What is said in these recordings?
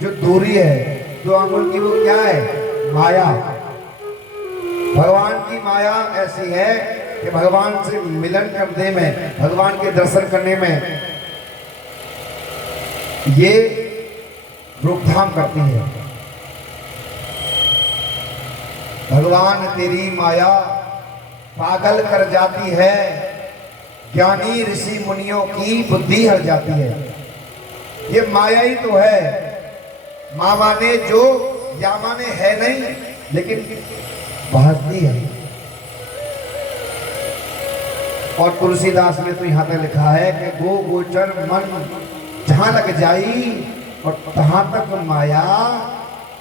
जो दूरी है 2 आंगुल की, वो क्या है? माया। भगवान की माया ऐसी है कि भगवान से मिलन करने में, भगवान के दर्शन करने में ये रोकथाम करती है। भगवान तेरी माया पागल कर जाती है, ज्ञानी ऋषि मुनियों की बुद्धि हर जाती है। ये माया ही तो है। माँ माने जो, या माने है नहीं, लेकिन भासती है। और तुलसीदास ने तो यहां तक लिखा है कि गो गोचर मन जहां लग जाई और तहां तक माया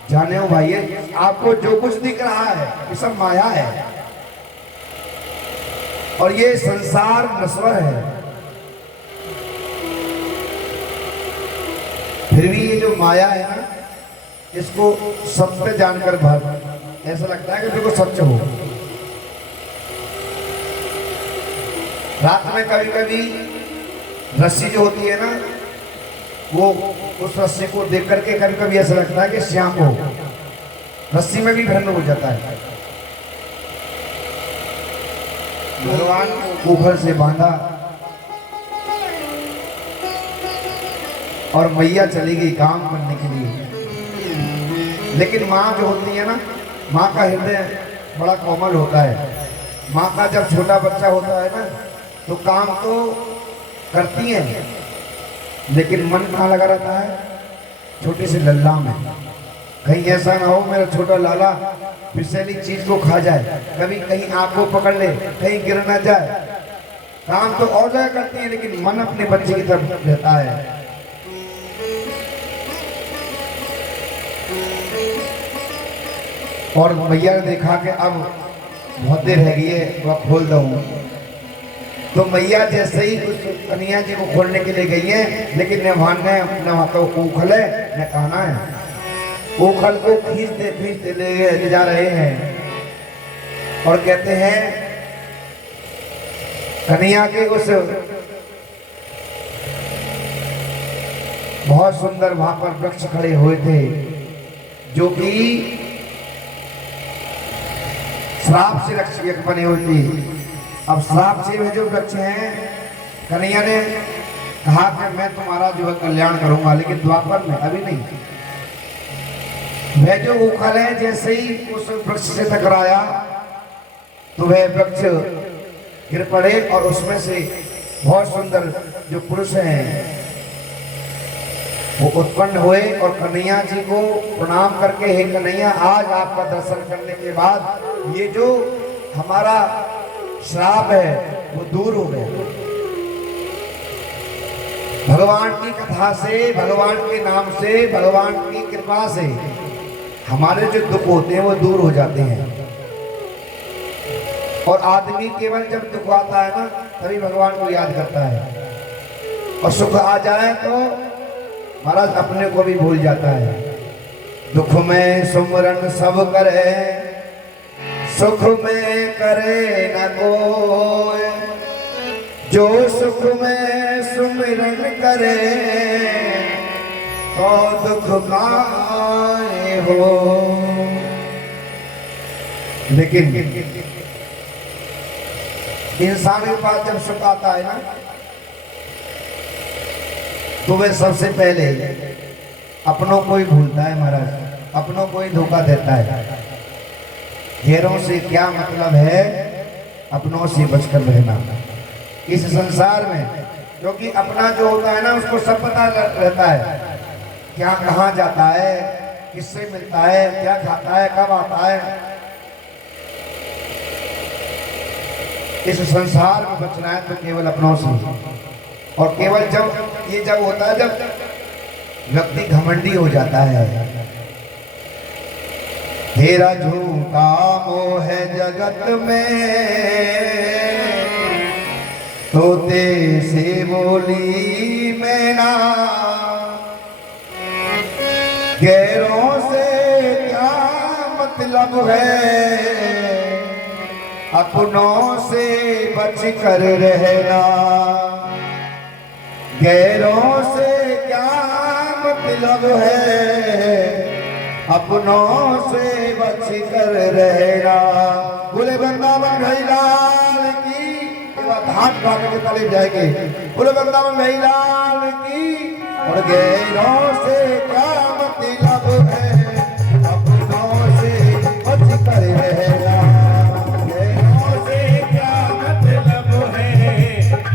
जाने हो। भाई आपको जो कुछ दिख रहा है ये सब माया है, और ये संसार नश्वर है। फिर भी ये जो माया है ना, इसको सत्य जानकर भाग ऐसा लगता है कि बिल्कुल सच हो। रात में कभी कभी रस्सी जो होती है ना, वो उस रस्सी को देख करके कभी कभी ऐसा लगता है कि श्याम हो। रस्सी में भी भ्रम हो जाता है। भगवान को ऊपर से बांधा और मैया चली गई काम करने के लिए। लेकिन माँ जो होती है ना, माँ का हृदय बड़ा कोमल होता है। माँ का जब छोटा बच्चा होता है ना, तो काम तो करती है, लेकिन मन कहाँ लगा रहता है? छोटी सी लल्ला में। कहीं ऐसा ना हो मेरा छोटा लाला फिसली चीज को खा जाए, कभी कहीं आंख को पकड़ ले, कहीं गिर ना जाए। काम तो और जगह करती है, लेकिन मन अपने बच्चे की तरफ रहता है। और मैया ने देखा कि अब बहुत देर रह गई है, वह खोल दूँ। तो मैया जैसे ही उस कन्हैया जी को खोलने के लिए गई है, लेकिन न तो उखल है न कहना है। उखल को खींचते ले जा रहे हैं और कहते हैं कन्हैया के उस बहुत सुंदर वहां पर वृक्ष खड़े हुए थे, जो कि श्राप से रक्षक बने हुए थे। अब श्राप से वे जो वृक्ष हैं, कन्हैया ने कहा कि मैं तुम्हारा जो है कल्याण करूंगा, लेकिन द्वापर में अभी नहीं। वह जो उखल है जैसे ही उस वृक्ष से टकराया, तो वह वृक्ष गिर पड़े और उसमें से बहुत सुंदर जो पुरुष हैं वो उत्पन्न हुए और कन्हैया जी को प्रणाम करके, हे कन्हैया, आज आपका दर्शन करने के बाद ये जो हमारा श्राप है वो दूर हो गया। भगवान की कथा से, भगवान के नाम से, भगवान की कृपा से हमारे जो दुख होते हैं वो दूर हो जाते हैं। और आदमी केवल जब दुख आता है ना, तभी भगवान को याद करता है, और सुख आ जाए तो महाराज अपने को भी भूल जाता है। दुख में सुमरन सब करे, सुख में करे न कोई। जो सुख में सुमिरन करे, तो दुख काहे हो। लेकिन इंसान के पास जब सुख आता है ना, तो वह सबसे पहले अपनों को ही भूलता है महाराज, अपनों को ही धोखा देता है। गैरों से क्या मतलब है, अपनों से बचकर रहना इस संसार में। क्योंकि अपना जो होता है ना, उसको सब पता रहता है, क्या कहाँ जाता है, किससे मिलता है, क्या खाता है, कब आता है। इस संसार में बचना है तो केवल अपनों से। और केवल जब होता है जब व्यक्ति घमंडी हो जाता है। तेरा झूठा मोह है जगत में, तोते से बोली मैना। गैरों से क्या मतलब है, अपनों से बच कर रहना। गैरों से क्या मतलब है, अपनों से बच कर रहना। बोले वृंदावन भाई लाल की, हाथ उठा के तले जाएंगे। बोले वृंदावन भाई लाल की, और गैरों से क्या मतलब है, अपनों से बच कर रहना। गैरों से क्या मतलब है,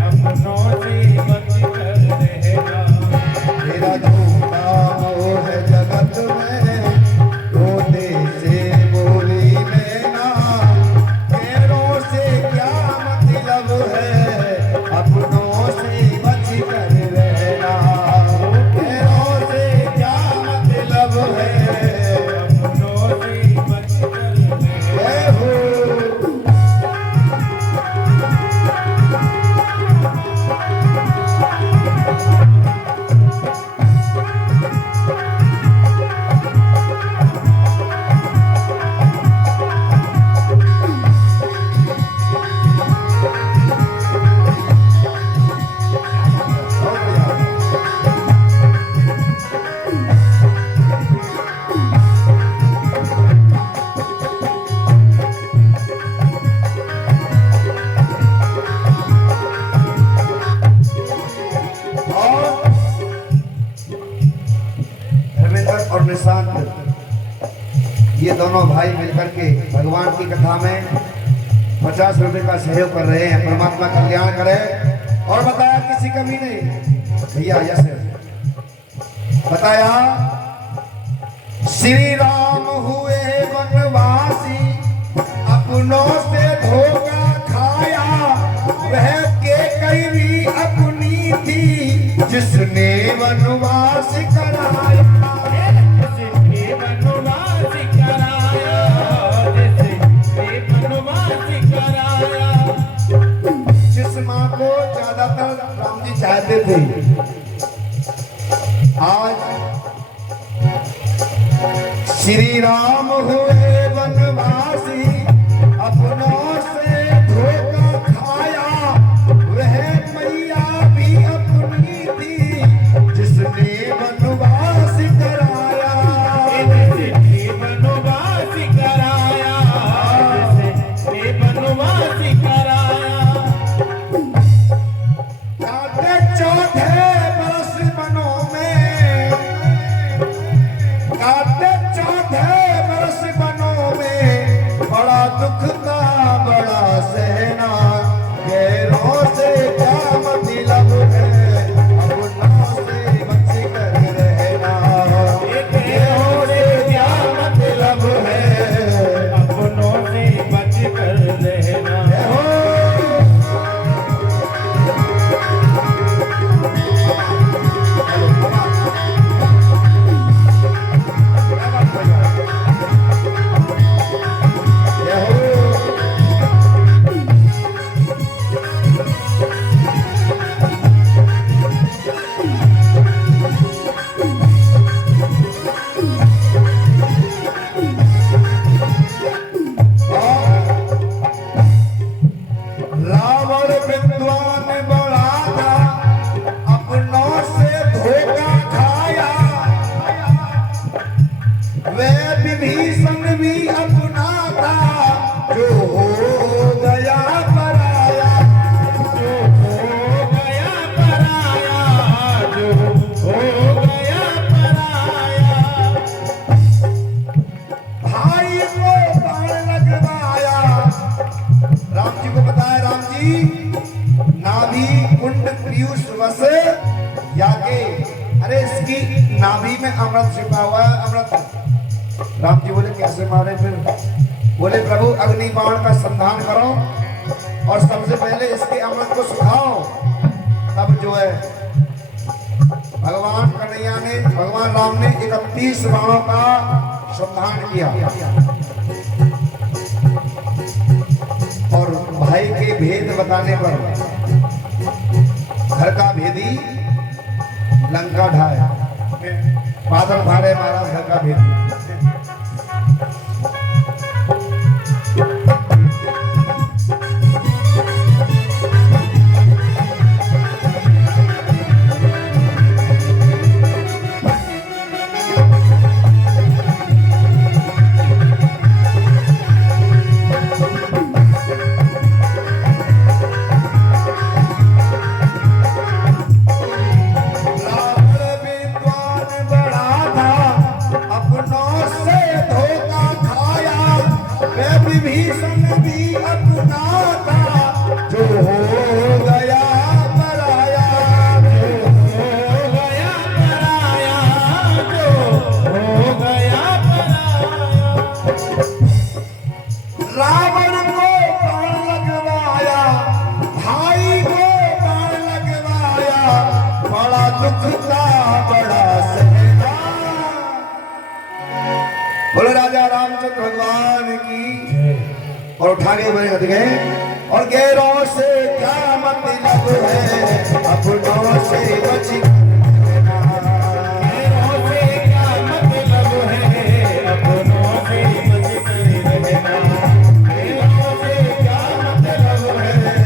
अपनों से बच कर रहना। मेरा झूठा मोह है जगत में, रोते से बोली लेना। गैरों से क्या मतलब है, अपनों से बच कर रहना। गैरों से क्या मतलब है, अपनों से बच कर रहना। और निशांत, ये दोनों भाई मिलकर के भगवान की कथा में 50 रुपए का सहयोग कर रहे हैं। परमात्मा कल्याण करे। और बताया किसी कमी नहीं भैया, यस बताया श्री राम हुए वनवासी, अपनों से धोखा खाया। वह के कई अपनी थी, जिसने वनवास कराया। जिस माँ को ज्यादातर राम जी चाहते थे, आज श्री राम हुए वनवासी, अपनों से धोखा खाया। वह मैया भी अपनी थी, जिसने वनवास कराया। वनवास कराया, जिसने वनवास कराया। काटे चौथे बरस बनों में, काटे चौथे बरस बनों में, बड़ा दुख का बड़ा सहना। गैरों से क्या मतलब है, अपनों से बच कर रहना। गैरों से क्या मतलब है, अपनों से बच कर रहना। रावण विद्वान बड़ा था, अपनों से धोखा खाया। वह विभीषण भी अपना था, जो हो गया पराया। जो हो गया पराया, जो हो गया पराया। भाई को बाण लगवाया। राम जी को बताया, राम जी नाभि कुंड पीयूष वस यागे। अरे इसकी नाभि में अमृत छिपा हुआ है, अमृत। राम जी बोले कैसे मारे फिर? बोले प्रभु अग्नि बाण का संधान करो और सबसे पहले इसके अमृत को सुखाओ। तब जो है भगवान कन्हैया ने, भगवान राम ने 31 बाणों का संधान किया। और भाई के भेद बताने पर घर का भेदी लंका ढाए। बादल भाड़े महाराज घर का भेदी। राजा रामचंद्र भगवान की। और उठा के बड़े गए और गैरों से क्या मतलब है, अपनों से बच रहना। गैरों से क्या मतलब है, अपनों से बच रहना। गैरों से क्या मतलब है, अपनों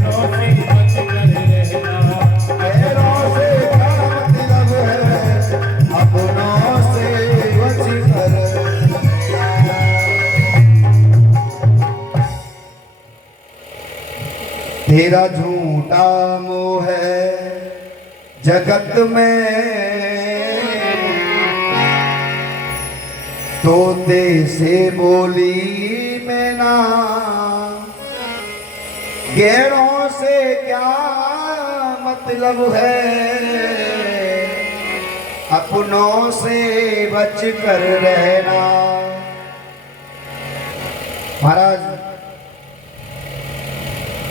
से बच रहना। गैरों से क्या मतलब है, अपनों से बच रहना। तेरा झूठा मोह है जगत में, तोते से बोली में ना। गैरों से क्या मतलब है, अपनों से बच कर रहना। महाराज,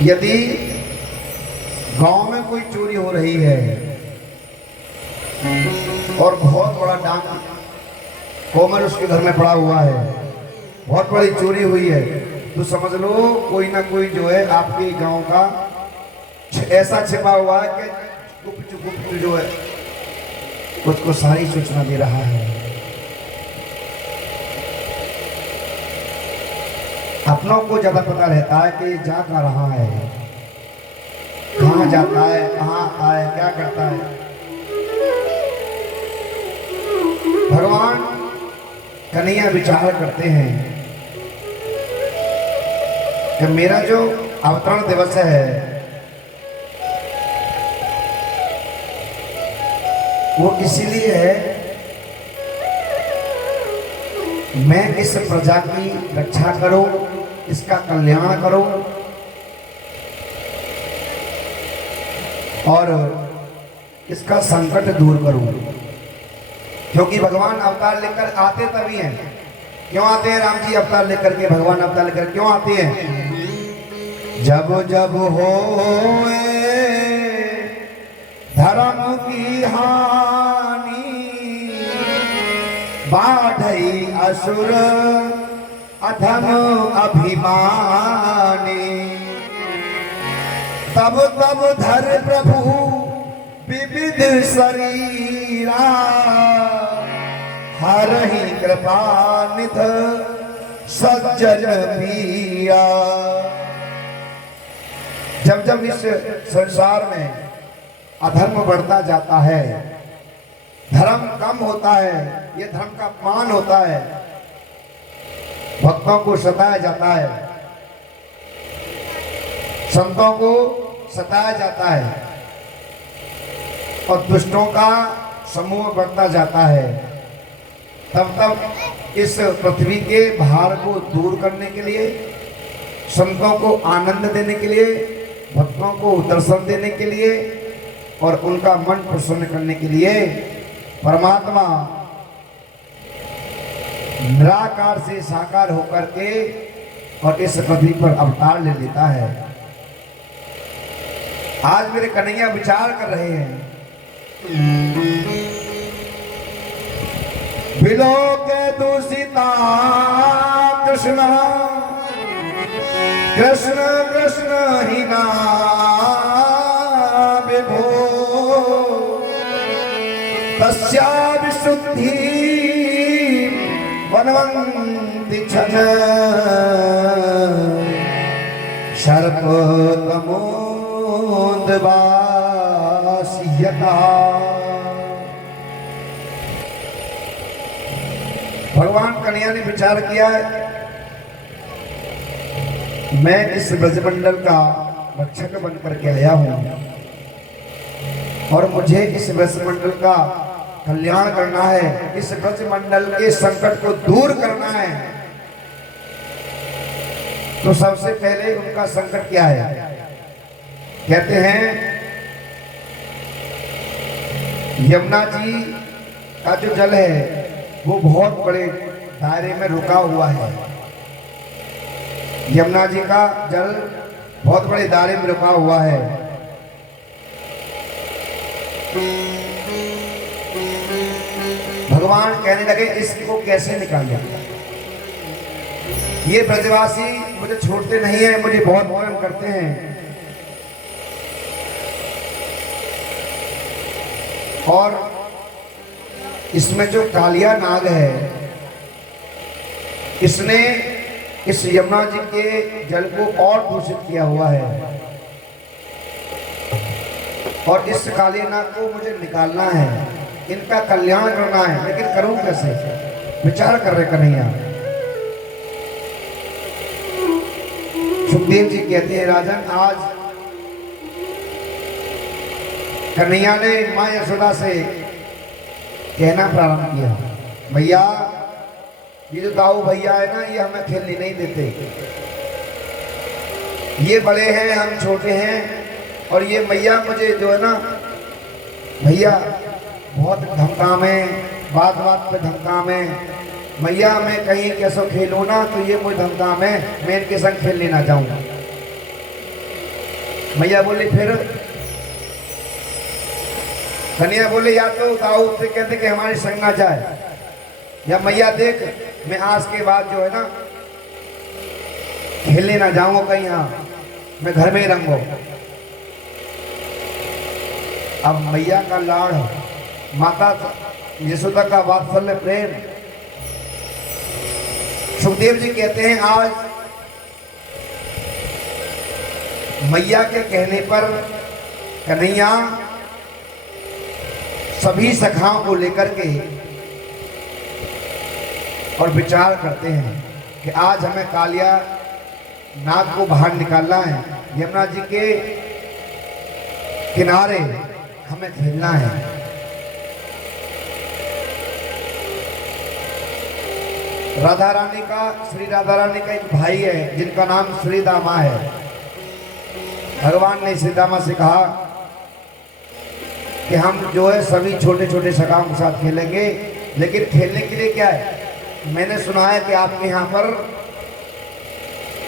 यदि गांव में कोई चोरी हो रही है और बहुत बड़ा डाक कोमर उसके घर में पड़ा हुआ है, बहुत बड़ी चोरी हुई है, तो समझ लो कोई ना कोई जो है आपके गांव का ऐसा छिपा हुआ है कि गुप्त जो है उसको सारी सूचना दे रहा है। अपनों को ज्यादा पता रहता है कि जा कहाँ रहा है, कहाँ जाता है, कहाँ आता है, क्या करता है। भगवान कन्हैया विचार करते हैं कि मेरा जो अवतरण दिवस है वो इसीलिए है मैं इस प्रजा की रक्षा करूं, इसका कल्याण करूं और इसका संकट दूर करूं। क्योंकि भगवान अवतार लेकर आते तभी हैं। क्यों आते हैं राम जी अवतार लेकर के, भगवान अवतार लेकर क्यों आते हैं? जब जब हो धर्म की हानि, बाढ़ई असुर अधम अभिमानी, तब तब धर प्रभु विविध शरीरा, हरहि कृपा निध सज्जन पीरा। जब जब इस संसार में अधर्म बढ़ता जाता है, धर्म कम होता है, ये धर्म का अपमान होता है, भक्तों को सताया जाता है, संतों को सताया जाता है और दुष्टों का समूह बढ़ता जाता है, तब तब इस पृथ्वी के भार को दूर करने के लिए, संतों को आनंद देने के लिए, भक्तों को दर्शन देने के लिए और उनका मन प्रसन्न करने के लिए परमात्मा निराकार से साकार होकर के और इस पृथ्वी पर अवतार ले लेता है। आज मेरे कन्हैया विचार कर रहे हैं, बिलो के दूषिता कृष्ण कृष्ण कृष्ण ही ना विभो, तस्या विशुद्धि वनवंति छन, सर्प तमोद वास्यता। भगवान कन्हैया ने विचार किया है, मैं इस ब्रजमंडल का रक्षक बनकर के आया हूं और मुझे इस ब्रजमंडल का कल्याण करना है, इस ब्रजमंडल के संकट को दूर करना है। तो सबसे पहले उनका संकट क्या है? कहते हैं यमुना जी का जो जल है वो बहुत बड़े दायरे में रुका हुआ है। यमुना जी का जल बहुत बड़े दायरे में रुका हुआ है। भगवान कहने लगे इसको कैसे निकालें। ये ब्रजवासी मुझे छोड़ते नहीं है, मुझे बहुत प्रेम करते हैं। और इसमें जो कालिया नाग है, इसने इस यमुना जी के जल को और दूषित किया हुआ है और इस कालिया नाग को मुझे निकालना है, इनका कल्याण करना है, लेकिन करूं कैसे? विचार कर रहे कन्हैया। सुखदेव जी कहते हैं राजन, आज कन्हैया ने मां यशोदा से कहना प्रारंभ किया, भैया ये जो दाऊ भैया है ना, ये हमें खेलने नहीं देते। ये बड़े हैं, हम छोटे हैं, और ये मैया मुझे जो है ना भैया बहुत धमकामे, बात बात पे धमकामे। मैया मैं कहीं कैसो खेलूँ ना तो ये मुझे धमकामे, मैं इनके संग खेल लेना चाहूँगा। मैया बोली फिर? कन्हैया बोले या तो दाऊ से कहते कि हमारे संग ना जाए, या मैया देख मैं आज के बाद जो है ना खेलने ना जाऊंगा कहीं, यहाँ मैं घर में ही रहूंगा। अब मैया का लाड़, माता यशोदा का वात्सल्य प्रेम। सुखदेव जी कहते हैं आज मैया के कहने पर कन्हैया सभी सखाओं को लेकर के और विचार करते हैं कि आज हमें कालिया नाग को बाहर निकालना है, यमुना जी के किनारे हमें खेलना है। राधा रानी का, श्री राधा रानी का एक भाई है जिनका नाम श्री दामा है। भगवान ने श्री दामा से कहा कि हम जो है सभी छोटे छोटे सखाओं के साथ खेलेंगे, लेकिन खेलने के लिए क्या है, मैंने सुना है कि आपके यहाँ पर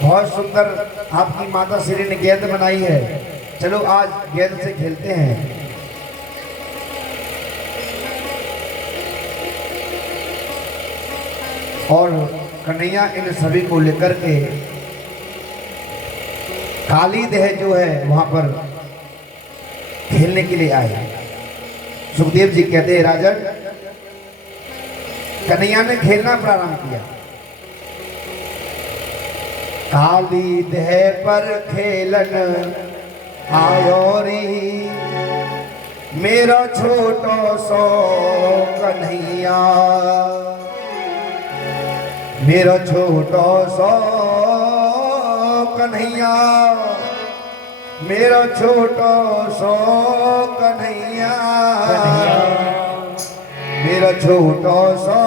बहुत सुंदर आपकी माता श्री ने गेंद बनाई है, चलो आज गेंद से खेलते हैं। और कन्हैया इन सभी को लेकर के काली देह जो है वहां पर खेलने के लिए आए। सुखदेव जी कहते हैं राजन, कन्हैया ने खेलना प्रारंभ किया। काली देह पर खेलन आयो री, मेरा छोटो सो कन्हैया, मेरा छोटो सो कन्हैया, मेरा छोटो सो कन्हैया, मेरा छोटो सो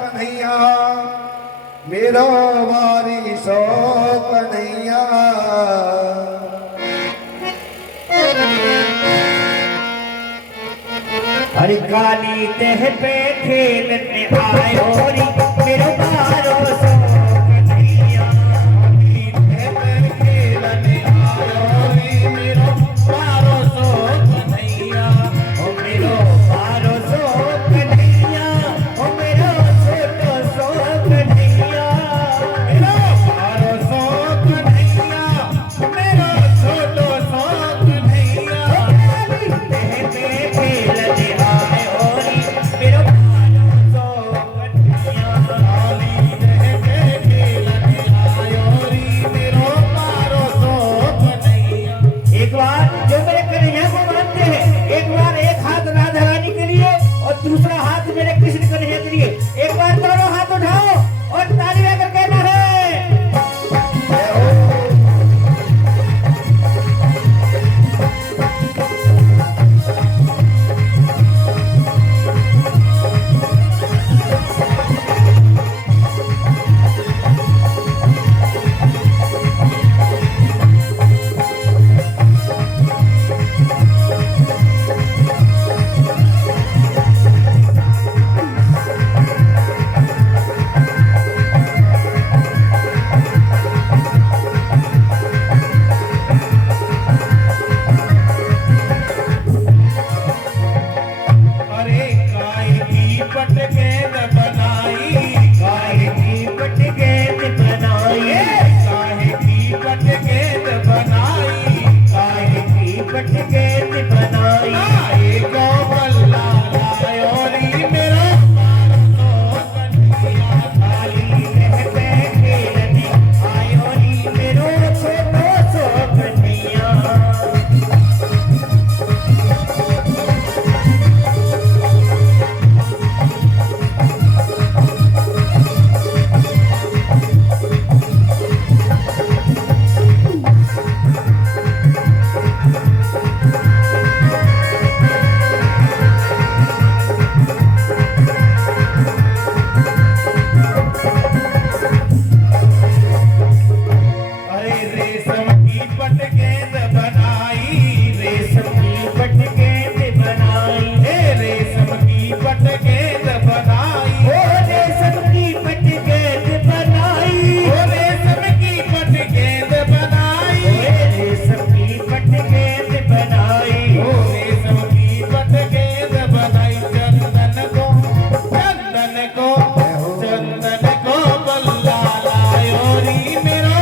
कन्हैया, मेरा वारी सो कन्हैया। हरि काली देह पे खेलने आयो री, मेरा बारो सो कन्हैया, देह पे खेलने आयो री, मेरा बारो सो कन्हैया, ओ मेरा बारो सो कन्हैया, ओ मेरा छोटो सो कन्हैया, मेरा बारो सो कन्हैया, मेरा छोटो सो कन्हैया। देह पे खेलने आयो री, मेरा बारो सो कन्हैया, देह पे खेलने आयो री, मेरा बारो सो कन्हैया। एक बार जो मेरे कन्हैया को मानते हैं, एक बार एक हाथ राधा रानी के लिए और दूसरा हाथ मेरे कृष्ण कन्हैया के लिए, एक बार दोनों हाथ उठाओ और ताली लेकर कहना है। पट गेंद बनाई, काहे की पट गेंद बनाई, काहे की पट गेंद बनाई, काहे की पट गेंद बनाई। आए को बल्ला लायो री मेरा मारो कन्हैया, खाली रह पे खेलनी आयो री मेरो छोटो सो कन्हैया। अरे रेशम की पट गेंद बनाई, रेशम की पट गेंद बनाई, हे रेशम की पट गेंद बनाई, ओ रेशम की पट गेंद बनाई, ओ रेशम की पट गेंद बनाई, ओ रेशम की पट गेंद बनाई, ओ रेशम की पट गेंद बनाई। चंदन को चंदन को बल्ला लायो री मेरा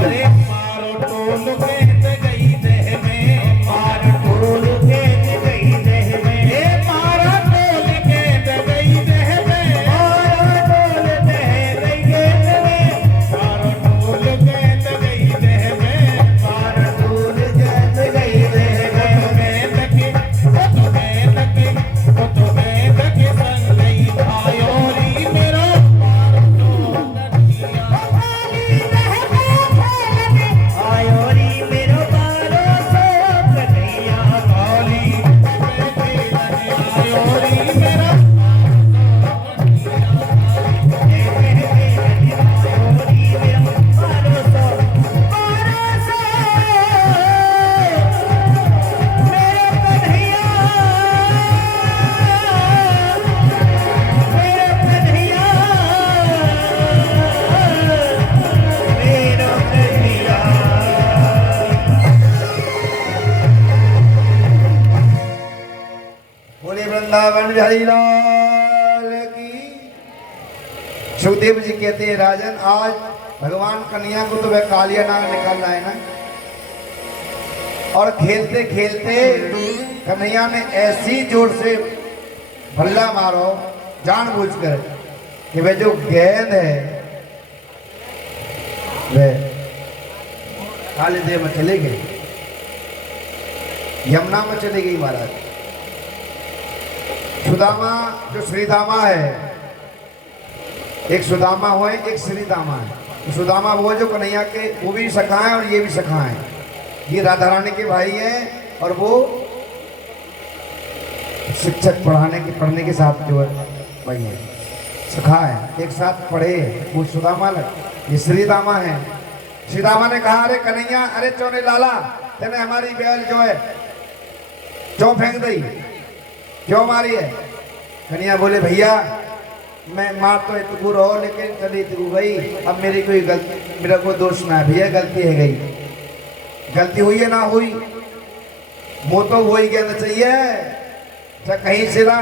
अरे मारो टोल गेंद गई देह में, मार टोल गेंद गई देह में, हे मारा टोल गेंद गई देह में, मारा टोल गेंद गई गेंद में, मारो टोल गेंद गई देह में, मारा टोल गेंद गई देह में। गेंद की तो गेंद की तो गेंद की संग गई आयो री मेरा मारो कन्हैया, आयो री मेरो बारो सो कन्हैया, काली आयो री मेरा बोले वृंदावन बिहारी लाल की। सुखदेव जी कहते हैं राजन, आज भगवान कन्हैया को तो वह कालिया नाग निकाल रहा है ना, और खेलते खेलते कन्हैया ने ऐसी जोर से भल्ला मारो जानबूझकर कि वह जो गेंद है वह काली देव में चली गई, यमुना में चली गई महाराज। सुदामा जो श्रीदामा है, एक सुदामा हो एक श्रीदामा है। सुदामा वो जो कन्हैया के वो भी सखा है और ये भी सखा है, ये राधा रानी के भाई हैं और वो शिक्षक पढ़ने के साथ जो है भाई है, सखा है, एक साथ पढ़े। वो सुदामा ये श्रीदामा है। श्रीदामा ने कहा अरे कन्हैया, अरे चौने लाला तेने हमारी बैल जो है क्यों फेंक दी, क्यों मारी है? कन्हैया बोले भैया मैं मार तो इतकू रहो लेकिन चली इतकू गई, अब मेरी कोई गलती, मेरा कोई दोष ना है भैया, गलती है गई, गलती हुई है ना हुई, वो तो वही कहना चाहिए चाहे कहीं से ना।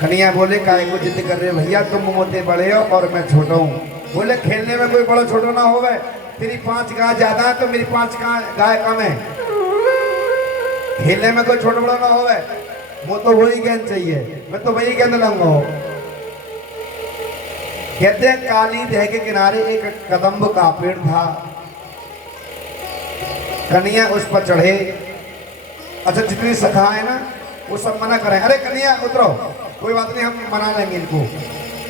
कन्हैया बोले काहे को जिद कर रहे हो भैया, तुम मोते बड़े हो और मैं छोटा हूँ। बोले खेलने में कोई बड़ा छोटा ना होवे, तेरी 5 गाय ज्यादा है तो मेरी 5 गाय कम है, खेलने में कोई छोटा बड़ा ना होवे, वो तो वही गेंद चाहिए, मैं तो वही गेंद लूंगा। कहते हैं काली दह के किनारे एक कदम्ब का पेड़ था, कन्हैया उस पर चढ़े। अच्छा जितनी सखा है ना वो सब मना करें, अरे कन्हैया उतरो, कोई बात नहीं हम मना लेंगे इनको,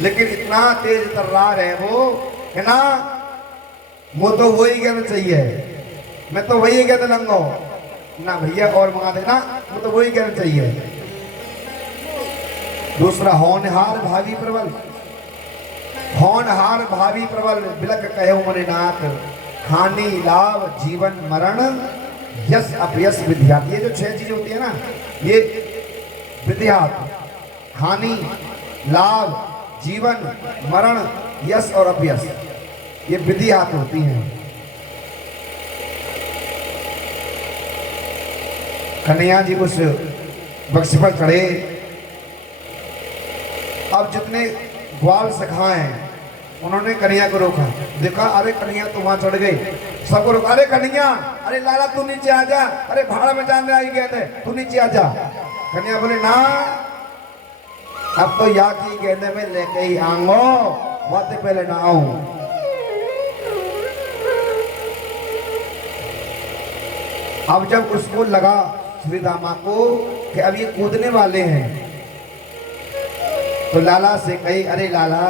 लेकिन इतना तेज तर्रार है वो है ना, वो तो वही गेंद चाहिए, मैं तो वही गेंद लूंगा। ना भैया और मंगा देना, वो तो वही कहना चाहिए। दूसरा होनहार भावी प्रबल, होनहार भावी प्रबल बिलक कहे मने नाथ, हानि लाभ जीवन मरण यश अपयश विद्यात। ये जो 6 चीजें होती है ना, ये विद्यात, हानि लाभ जीवन मरण यश और अपयश, ये विद्यात होती हैं। कन्हैया जी उस वृक्ष पर चढ़े। अब जितने ग्वाल सखा हैं उन्होंने कन्हैया को रोका, देखा अरे कन्हैया तो वहां चढ़ गए, सबको रोका, अरे कन्हैया, अरे लाला तू नीचे आ जा, अरे भाड़ा में जाने आई गए थे, तू नीचे आ जा। कन्हैया बोले ना, अब तो या की गेंदे में लेके ही आऊंगो, बहुत पहले ना आऊं। अब जब उसको लगा श्री दामा को कि अब ये कूदने वाले हैं, तो लाला से कही, अरे लाला,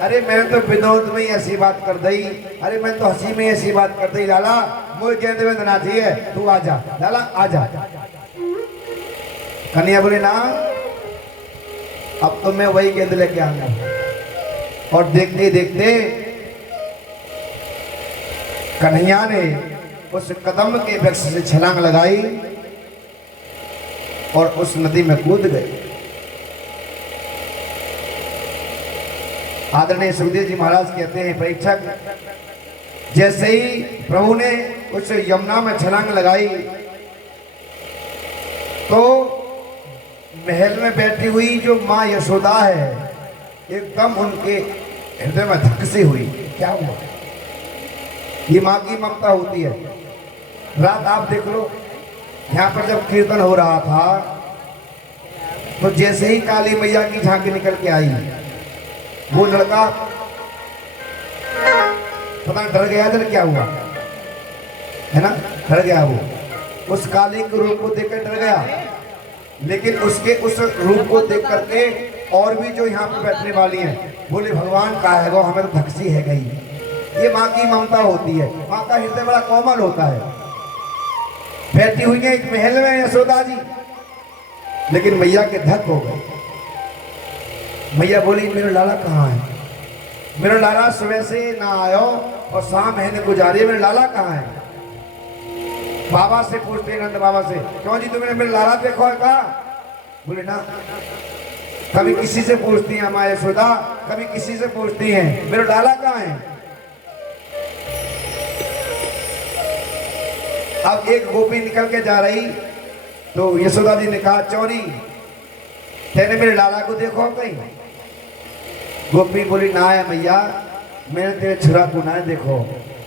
अरे मैं तो विनोद में ही ऐसी बात कर दी, अरे मैं तो हंसी में ऐसी बात कर दी, लाला मुझे गेंद में देना चाहिए, तू आ जा लाला आ जा। कन्हैया बोले ना, अब तो मैं वही गेंद लेके आऊंगा। और देखते देखते कन्हैया ने उस कदम के वृक्ष से छलांग लगाई और उस नदी में कूद गए। आदरणीय सुखदेव जी महाराज कहते हैं, परीक्षक, जैसे ही प्रभु ने उस यमुना में छलांग लगाई तो महल में बैठी हुई जो माँ यशोदा है, एकदम उनके हृदय में धक सी हुई। क्या हुआ? ये माँ की ममता होती है। रात आप देख लो, यहाँ पर जब कीर्तन हो रहा था तो जैसे ही काली मैया की झांकी निकल के आई, वो लड़का पता डर गया, डर क्या हुआ है ना, डर गया वो, उस काली के रूप को देखकर डर गया। लेकिन उसके उस रूप को देख करके और भी जो यहाँ पर बैठने वाली हैं बोले, भगवान का है वो, हमें तो धक्सी है गई। ये माँ की ममता होती है, माँ का हृदय बड़ा कोमल होता है। बैठी हुई है एक महल में यशोदा जी, लेकिन मैया के धक हो गए। मैया बोली, मेरा लाला कहाँ है? मेरा लाला सुबह से ना आयो और शाम महीने गुजारी, मेरा लाला कहाँ है? बाबा से पूछते नंद बाबा से, क्यों जी तुमने मेरा लाला देखो है कहा? बोले ना, कभी किसी से पूछती हैं माँ यशोदा, कभी किसी से पूछती हैं मेरा लाला कहाँ है। अब एक गोपी निकल के जा रही तो यशोदा जी ने कहा, चौरी तेने मेरे लाला को देखो कहीं? गोपी बोली, ना है मैया, मैंने तेरे छुरा को ना देखो,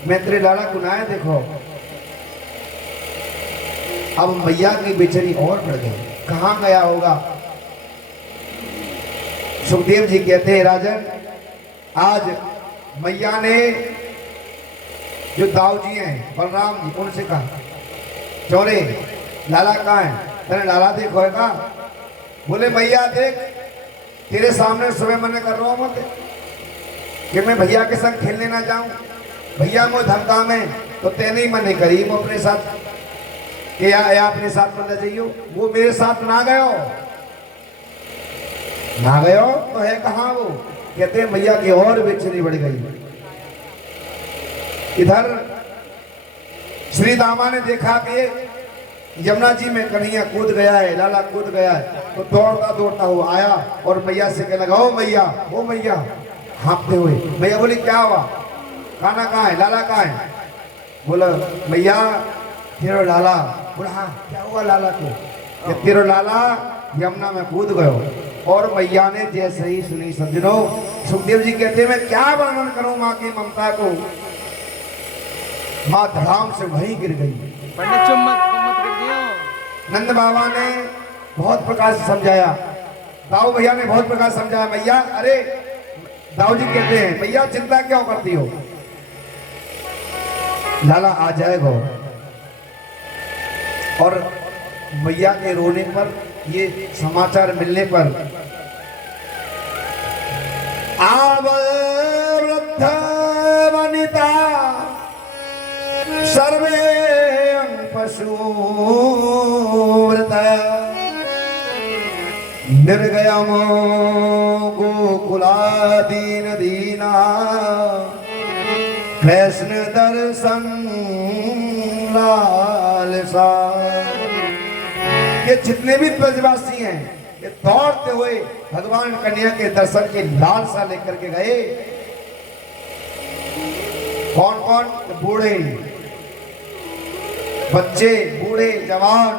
मैं तेरे लाला को ना देखो। अब मैया की बेचैनी और बढ़ गई, कहाँ गया होगा? सुखदेव जी कहते हैं, राजन, आज मैया ने जो दाऊ जी हैं बलराम जी, उनसे कहा, चोरे लाला कहाँ है? तेरे लाला देखो है का? बोले, मैया देख, तेरे सामने सुबह मैंने कर रहा हूँ मत कि मैं भैया के संग खेलने ना जाऊं, भैया मुझे धमका में तो तेने ही मने करी वो अपने साथ कि या अपने साथ बंदा जाइयो, वो मेरे साथ ना गयो, ना गयो तो है कहाँ वो? कहते हैं मैया की और बेचैनी बढ़ गई। इधर श्री दामा ने देखा कि यमुना जी में कन्हैया कूद गया है, लाला कूद गया है, तो दौड़ता दौड़ता हुआ आया और मैया से कहने लगा, ओ मैया, हाँपते हुए। मैया बोली, क्या हुआ? खाना कहाँ है? लाला कहाँ है? बोला, मैया तेरा लाला। बोला, हाँ क्या हुआ लाला को? कि तेरा लाला यमुना में कूद गयो। और मैया ने जैसे ही सुनी, सज्जनों, सुखदेव जी कहते, मैं क्या वर्णन करूं माँ की ममता को। माँ धड़ाम से वहीं गिर गई। नंद बाबा ने बहुत प्रकार से समझाया, दाऊ भैया ने बहुत प्रकार समझाया, मैया, अरे दाऊ जी कहते हैं, भैया चिंता क्यों करती हो, लाला आ जाएगा। और मैया के रोने पर, ये समाचार मिलने पर, आव वृद्ध वनिता सर्वे पशुव्रत निर्गयमो गोकुलादीन दीना कृष्ण दर्शन लालसा। ये जितने भी ब्रजवासी हैं ये दौड़ते हुए भगवान कन्हैया के दर्शन की लालसा लेकर के गए। कौन कौन? बूढ़े, बच्चे, बूढ़े, जवान,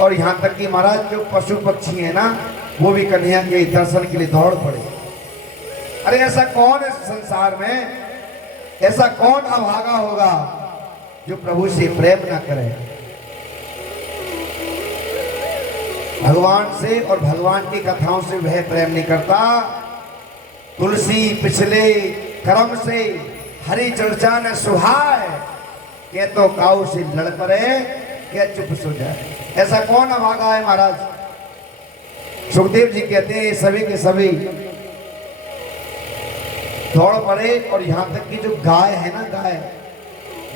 और यहां तक कि महाराज जो पशु पक्षी है ना वो भी कन्हैया के दर्शन के लिए दौड़ पड़े। अरे ऐसा कौन है संसार में, ऐसा कौन अभागा होगा जो प्रभु से प्रेम ना करे? भगवान से और भगवान की कथाओं से वह प्रेम नहीं करता। तुलसी पिछले कर्म से हरि चर्चा न सुहाए, के तो काऊ से लड़ पड़े क्या चुप सो जाए। ऐसा कौन अभागा है महाराज? सुखदेव जी कहते हैं सभी के सभी दौड़ पड़े। और यहां तक कि जो गाय है ना, गाय,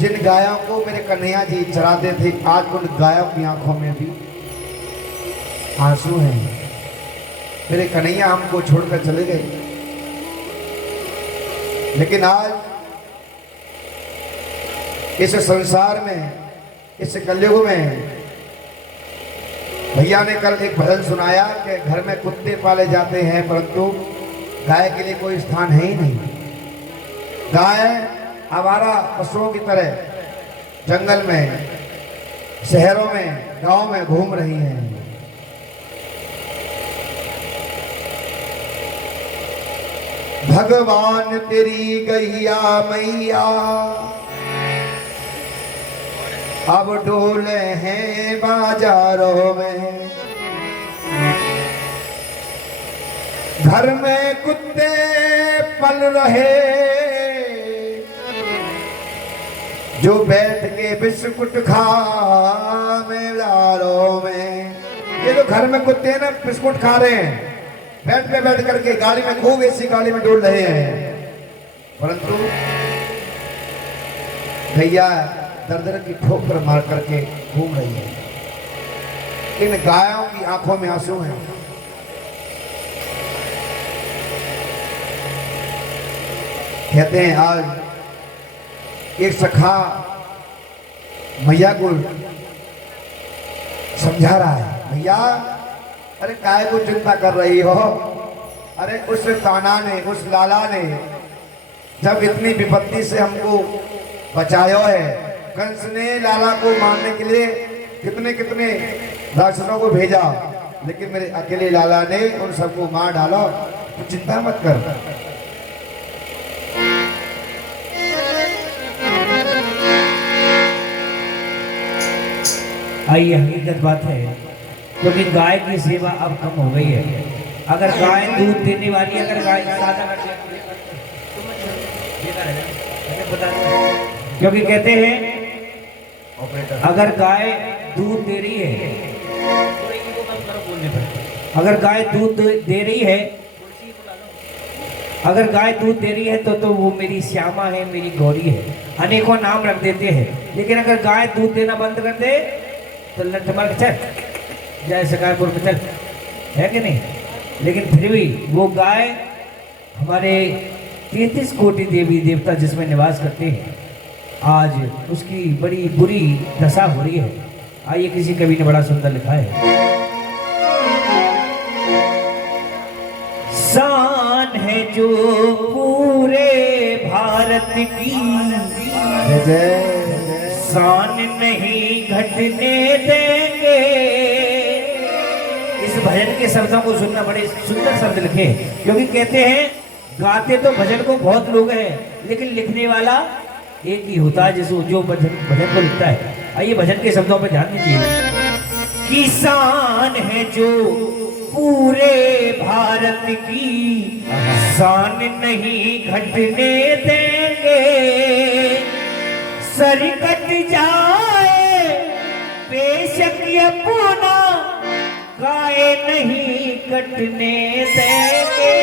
जिन गायों को मेरे कन्हैया जी चराते थे, आज उन गायों की आंखों में भी आंसू हैं। मेरे कन्हैया हमको छोड़कर चले गए। लेकिन आज इस संसार में, इस कलयुग में, भैया ने कल एक भजन सुनाया कि घर में कुत्ते पाले जाते हैं परंतु गाय के लिए कोई स्थान है ही नहीं। गाय आवारा पशुओं की तरह जंगल में, शहरों में, गांव में घूम रही हैं। भगवान तेरी गैया मैया अब डोले हैं बाजारों में। घर में कुत्ते पल रहे जो बैठ के बिस्कुट खा मेलारों में। ये जो घर में कुत्ते हैं ना बिस्कुट खा रहे हैं, बैठ करके गाड़ी में, खूब ऐसी गाड़ी में डोल रहे हैं, परंतु भैया दर दर की ठोकर मार करके घूम रही है। इन गायों की आंखों में आंसू हैं। कहते हैं आज एक सखा मैया को समझा रहा है, भैया अरे काय को चिंता कर रही हो? अरे उस ताना ने, उस लाला ने जब इतनी विपत्ति से हमको बचाया है, कंस ने लाला को मारने के लिए कितने कितने राक्षसों को भेजा, लेकिन मेरे अकेले लाला ने उन सबको मार डाला। तो चिंता मत कर। आइए, हकीकत बात है क्योंकि गाय की सेवा अब कम हो गई है। अगर गाय दूध देने वाली, अगर गाय सादा क्योंकि कहते हैं अगर गाय दूध दे रही है, अगर गाय दूध दे रही है, अगर गाय दूध दे रही है तो वो मेरी श्यामा है, मेरी गौरी है, अनेकों नाम रख देते हैं। लेकिन अगर गाय दूध देना बंद कर दे तो लठमार चल जय शिकारपुर में चल, है कि नहीं? लेकिन फिर भी वो गाय हमारे 33 कोटि देवी देवता जिसमें निवास करते हैं, आज उसकी बड़ी बुरी दशा हो रही है। आइए, किसी कवि ने बड़ा सुंदर लिखा है, शान है जो पूरे भारत की, शान नहीं घटने देंगे। इस भजन के शब्दों को सुनना, बड़े सुंदर शब्द लिखे हैं, क्योंकि कहते हैं गाते तो भजन को बहुत लोग हैं, लेकिन लिखने वाला एक ही होता है जिसको जो भजन को लिखता है। आइए भजन के शब्दों पर ध्यान दीजिए। किसान है जो पूरे भारत की, शान नहीं घटने देंगे। सर कट जाए बेशक ये पूना, गाय नहीं कटने देंगे।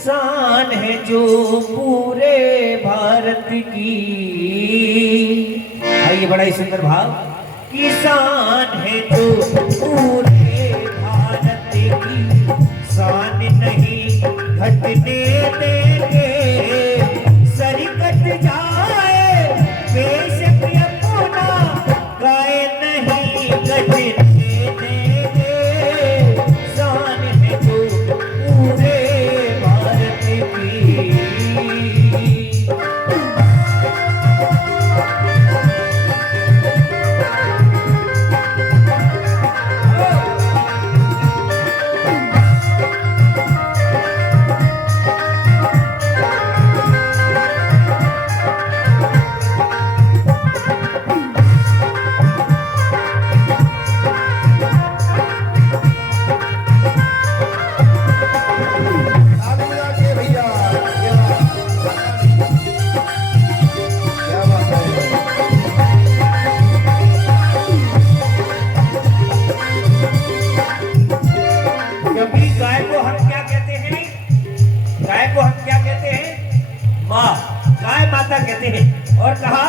शान है जो पूरे भारत की, आइए बड़ा ही सुंदर भाव। किसान है जो पूरे भारत की शान नहीं घटने देंगे। सर कट जाए बेशक अपना गाय नहीं घटने देंगे। शान है जो पूरे भारत की। ताली बजा के भैया, क्या बात है। क्योंकि गाय को हम क्या कहते हैं? गाय को हम क्या कहते हैं? माँ। गाय माता कहते हैं। और कहा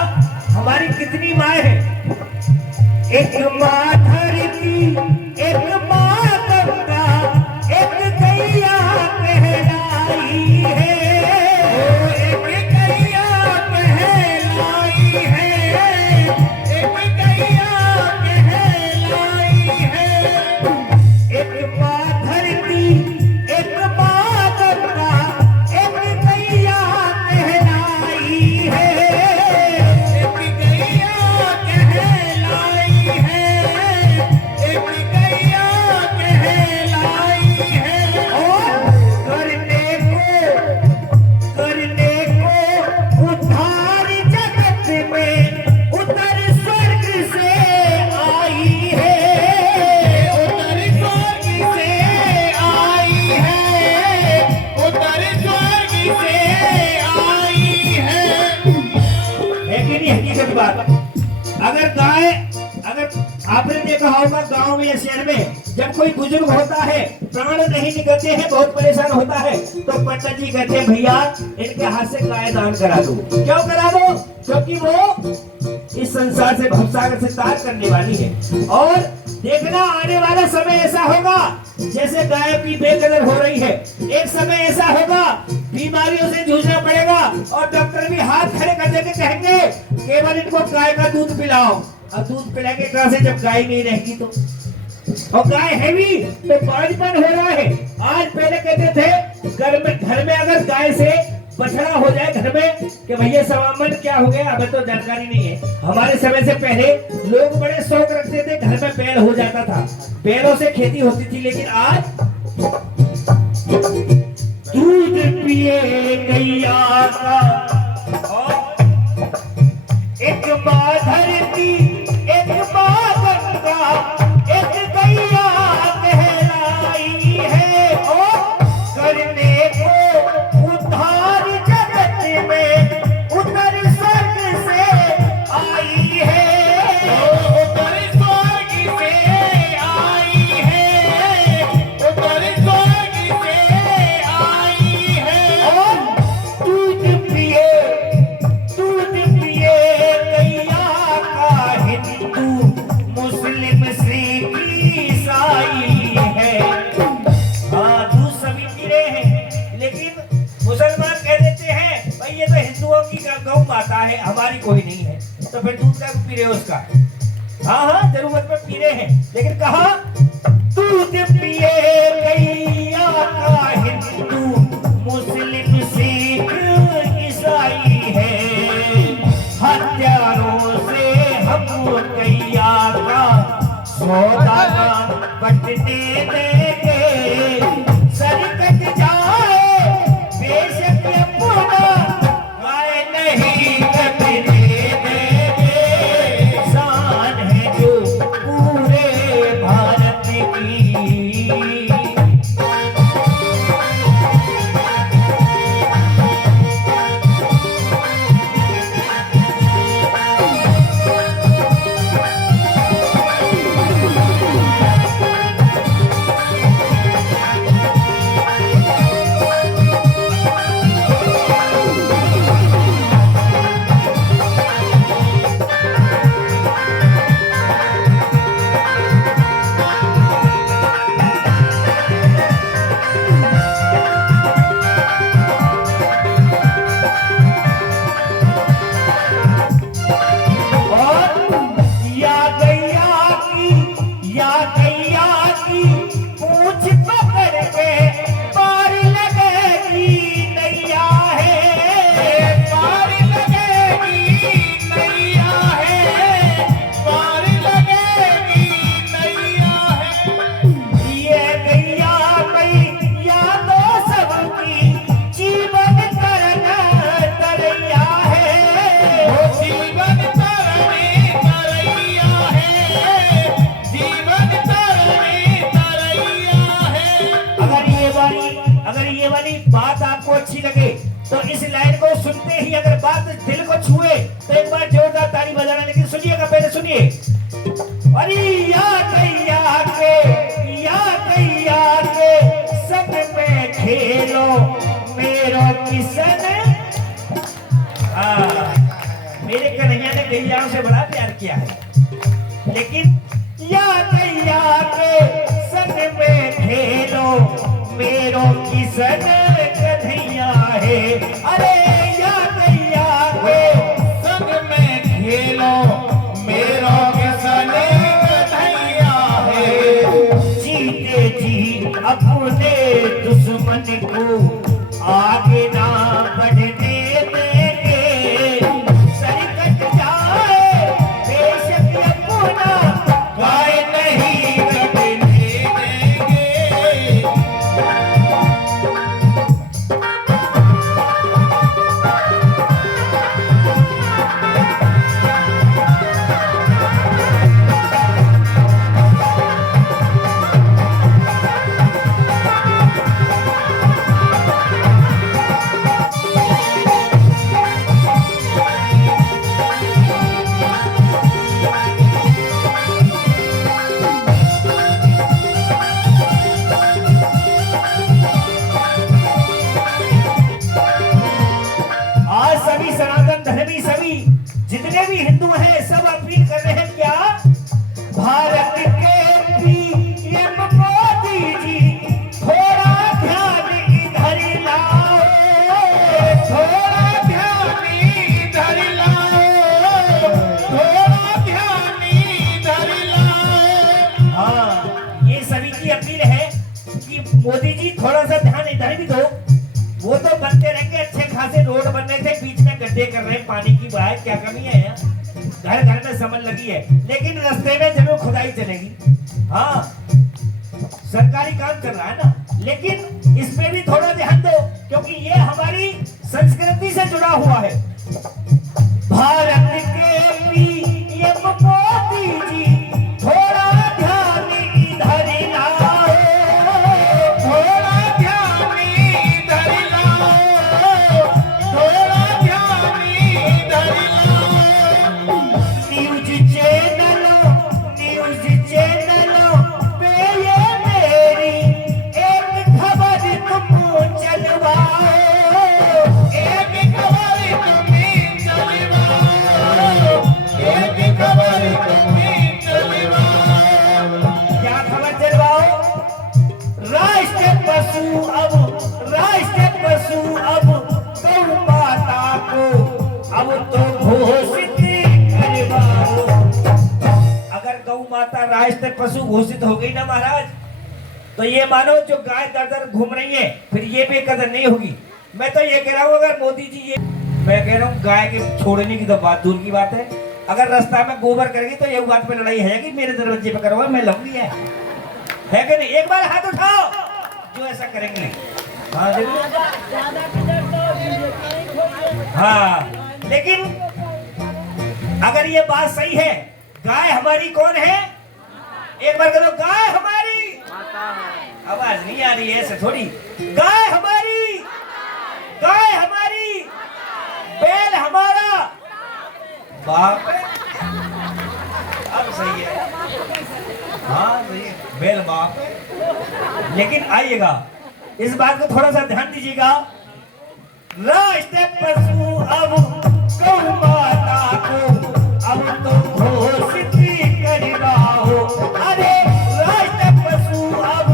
हमारी कितनी माँ है? एक माँ धरती, एक माँ गंगा, एक गैया कहलाई है। ओ एक गैया कहलाई है, एक गैया कहलाई है। एक माँ धरती, एक माँ गंगा, एक गैया कहलाई है। एक गैया कहलाई है, एक गैया कहलाई है। और करने को उद्धार जगत में उतर स्वर्ग से आई है। उतर स्वर्ग से आई है, उतर स्वर्ग से आई है कि नहीं? हकीकत बात। अगर आपने देखा होगा गांव में या शहर में जब कोई बुजुर्ग होता है, प्राण नहीं निकलते हैं, बहुत परेशान होता है, तो पंडित जी कहते हैं भैया इनके हाथ से गाय दान करा दो। क्यों करा दो? क्योंकि वो इस संसार से भवसागर से तार करने वाली है। और देखना आने वाला समय ऐसा होगा जैसे गाय की बेकदर हो रही है। एक समय ऐसा होगा बीमारियों से जूझना पड़ेगा और डॉक्टर भी हाथ खड़े कर देके कहेंगे केवल इनको गाय का दूध पिलाओ। अब दूध पिलाएंगे कहां से जब गाय नहीं रहेगी तो? और गाय है भी तो बांझपन हो रहा है। आज पहले कहते थे घर में अगर गाय से बछड़ा हो जाए घर में कि भैया सवामन क्या हो गया, हमें तो जानकारी नहीं है। हमारे समय से पहले लोग बड़े शौक रखते थे, घर में बैल हो जाता था, बैलों से खेती होती थी। लेकिन आज दूध पिए गैया का और एक माँ धरती, एक माँ गंगा, एक गैया कहलाई है। और करने को उद्धार जगत में उतर स्वर्ग से आई है। उतर स्वर्ग से आई है, उतर स्वर्ग से आई है। और दूध पिए गैया का हिंदू मुस्लिम सिख ईसाई है। हाँ दूध सभी पी रहे हैं, लेकिन मुसलमान कह देते हैं भाई ये तो हिंदुओं की गौ माता है, हमारी कोई नहीं है, तो फिर दूध का पी रहे हो उसका? हाँ जरूरत में पी रहे हैं। लेकिन कहा दूध पिए गैया का हिंदू मुस्लिम सिख ईसाई है। हत्यारों से हम गैया का सौदा बटने देंगे। सर कट जाए बेशक अपना गाय नहीं कटने देंगे। शान है जो पूरे भारत की। देवियाओं से बड़ा प्यार किया है, लेकिन या नैया के संग में खेलो मेरो किसन कन्हैया है। अरे या नैया के संग में खेलो मेरो किसन कन्हैया है। जीते जी अपने दुश्मन को आगे ना बढ़ने देंगे, सरकट जाए बेशक अपना गाय नहीं कटने देंगे। आज सभी सनातन धर्मी सभी जितने भी हिंदू हैं सब अपील कर रहे हैं क्या, भारत के पीएम मोदी जी थोड़ा ध्यान इधर लाओ, थोड़ा ध्यान इधर लाओ, थोड़ा ध्यान इधर लाओ। हाँ ये सभी की अपील है कि मोदी जी थोड़ा सा ध्यान इधर भी दो। वो तो बनते रहेंगे, अच्छे खासे रोड बन रहे थे, बीच में गड्ढे कर रहे हैं, पानी की बात क्या कमी है यार, घर घर में समझ लगी है, लेकिन रास्ते में जरूर खुदाई चलेगी। हाँ सरकारी काम चल रहा है ना, लेकिन इस पे भी थोड़ा ध्यान दो क्योंकि ये हमारी संस्कृति से जुड़ा हुआ है। भारत के पीएम मोदी जी थोड़ा ध्यान इधर लाओ, थोड़ा ध्यान इधर लाओ, थोड़ा ध्यान इधर लाओ। न्यूज चैनलों पे ये मेरी एक खबर तुम चलवाओ, एक खबर तुम्हें चलवाओ, एक खबर तुम्हें चलवाओ। क्या खबर चलवाओ, राष्ट्र पशु अब गौ माता को अब तो घोषित करवाओ। अगर गौ माता राष्ट्र पशु घोषित हो गई ना महाराज, तो ये मानो जो गाय दर दर घूम रही है फिर ये बेकदर नहीं होगी। मैं तो ये कह रहा हूँ अगर मोदी जी ये, मैं कह रहा हूँ गाय के छोड़ने की तो बात दूर की बात है, अगर रास्ता में गोबर करेगी तो ये बात पे लड़ाई है कि मेरे दरवाजे पे करोगे मैं लूंगी है कि नहीं? एक बार हाथ उठाओ जो ऐसा करेंगे। हाँ हाँ लेकिन अगर ये बात सही है, गाय हमारी कौन है? एक बार करो, गाय हमारी आवाज नहीं आ रही है ऐसे थोड़ी, गाय हमारी, गाय हमारी, बैल हमारा बाप। अब सही है, हाँ सही है, बैल बाप। लेकिन आइएगा इस बात को थोड़ा सा ध्यान दीजिएगा, राष्ट्र पशु अब गौ माता को अब तो घोषित करवाओ। अरे राष्ट्र पशु अब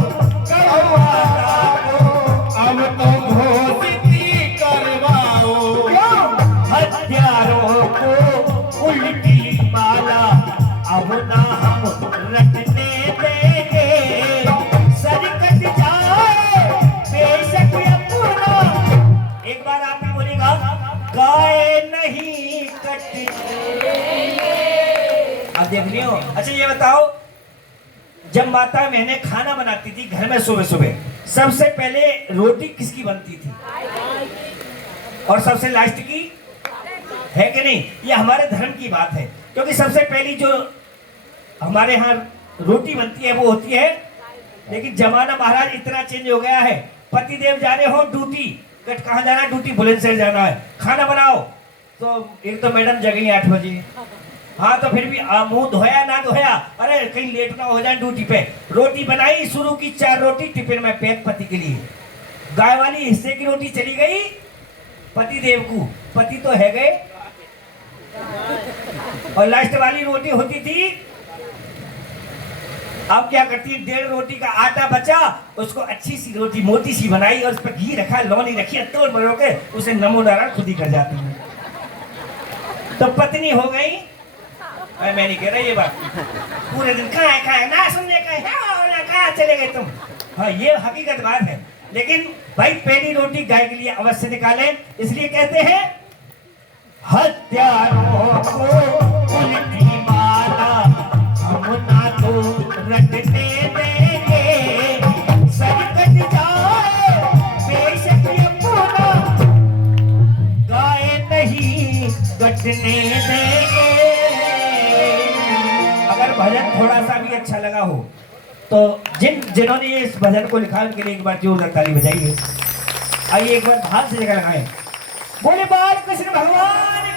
गौ माता को अब तो घोषित करवाओ। हत्यारों को उल्टी माला अब ना हम रटने देंगे, सरकट जाए बेशक अपना। एक बार आप भी बोलेगा, गाय नहीं कटती। आप देख लियो। अच्छा ये बताओ, जब माता मैंने खाना बनाती थी घर में सुबह सुबह, सबसे पहले रोटी किसकी बनती थी और सबसे लास्ट की, है कि नहीं? ये हमारे धर्म की बात है, क्योंकि सबसे पहली जो हमारे यहाँ रोटी बनती है वो होती है। लेकिन जमाना महाराज इतना चेंज हो गया है, पति देव जा रहे हो ड्यूटी, कहाँ जाना है? ड्यूटी बुलंदशहर जाना है, खाना बनाओ, तो एक तो मैडम जगही 8 बजे, हाँ तो फिर भी मुंह धोया ना धोया, अरे कहीं लेट ना हो जाए ड्यूटी पे, रोटी बनाई, शुरू की 4 रोटी टिफिन में पैक पति के लिए, गाय वाली हिस्से की रोटी चली गई पति देव को, पति तो है गए, और लास्ट वाली रोटी होती थी, अब क्या करती है, 1.5 रोटी का आटा बचा, उसको अच्छी सी रोटी मोटी सी बनाई और उस पर घी रखा, लौनी रखी, तोड़ मरोड़ के उसे नमो नारायण खुद ही कर जाती है। तो पत्नी हो गई, मैं नहीं कह रहा ये बात, पूरे दिन कहाँ ना सुनने का कहाँ चले गए तुम। हाँ, ये हकीकत बात है। लेकिन भाई पहली रोटी गाय के लिए अवश्य निकालें, इसलिए कहते हैं हत्यारों को उल्टी माला हम ना तो रटने देंगे, सर कट जाए बेशक ये पूरा, गाय नहीं कटने देंगे। अगर भजन थोड़ा सा भी अच्छा लगा हो तो जिन्होंने इस भजन को लिखा उनके लिए एक बार जोरदार ताली बजाइए। आइए एक बार हाथ से जगह लगाएं। बोले बाल कृष्ण भगवान